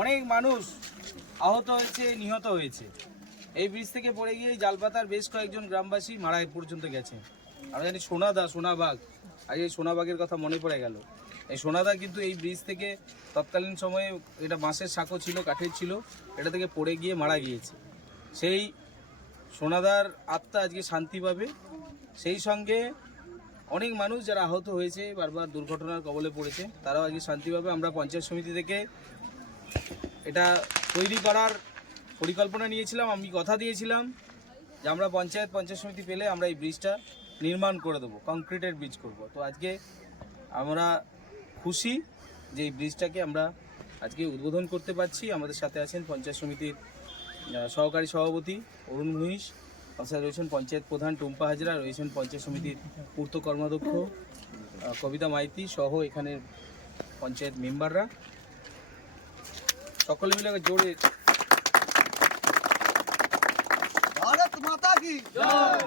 অনেক মানুষ আহত হয়েছে, নিহত হয়েছে। এই ব্রিজ থেকে পড়ে গিয়ে জালপাতার বেশ কয়েকজন গ্রামবাসী মারা পর্যন্ত গেছে। আমরা জানি সোনাবাগ, আজ এই সোনাবাগের কথা মনে পড়ে গেল। এই সোনাদা কিন্তু এই ব্রিজ থেকে তৎকালীন সময়ে, এটা বাঁশের সাঁকো ছিল, কাঠের ছিল, এটা থেকে পড়ে গিয়ে মারা গিয়েছে। সেই সোনাদার আত্মা আজকে শান্তি পাবে। সেই সঙ্গে অনেক মানুষ যারা আহত হয়েছে, বারবার দুর্ঘটনার কবলে পড়েছে, তারাও আজকে শান্তি পাবে। আমরা পঞ্চায়েত সমিতি থেকে এটা তৈরি করার পরিকল্পনা নিয়েছিলাম। আমি কথা দিয়েছিলাম যে আমরা পঞ্চায়েত সমিতি পেলে আমরা এই ব্রিজটা নির্মাণ করে দেবো, কংক্রিটের ব্রিজ করব। তো আজকে আমরা খুশি যে এই ব্রিজটাকে আমরা আজকে উদ্বোধন করতে পারছি। আমাদের সাথে আছেন পঞ্চায়েত সমিতির সহকারী সভাপতি অরুণ মহিষ, তাছাড়া রয়েছেন পঞ্চায়েত প্রধান টুম্পা হাজরা, রয়েছেন পঞ্চায়েত সমিতির পূর্ত কর্মাধ্যক্ষ কবিতা মাইতি সহ এখানের পঞ্চায়েত মেম্বাররা সকলে মিলে জোরে ভারত মাতা কি জয়,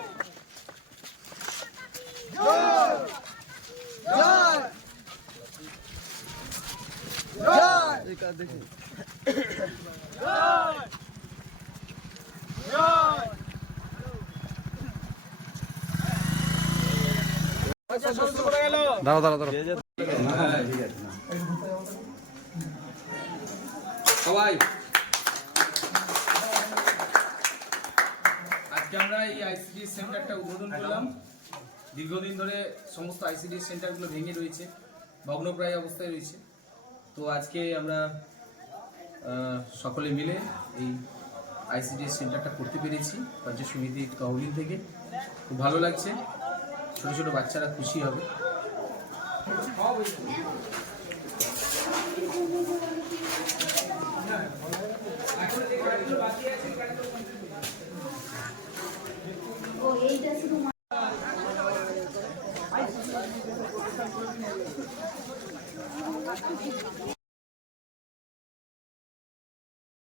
জয়, জয়, জয়, দেখুন, জয়, জয়। দাঁড়াও সবাই, আজকে আমরা এই আইসিডিএস সেন্টারটা উদ্বোধন করলাম। দীর্ঘদিন ধরে সমস্ত আইসিডিএস সেন্টারগুলো ভেঙে রয়েছে, ভগ্নপ্রায় অবস্থায় রয়েছে। তো আজকে আমরা সকলে মিলে এই আইসিডিএস সেন্টারটা করতে পেরেছি পঞ্চায়েত সমিতির তহবিল থেকে। খুব ভালো লাগছে, ছোটো ছোটো বাচ্চারা খুশি হবে।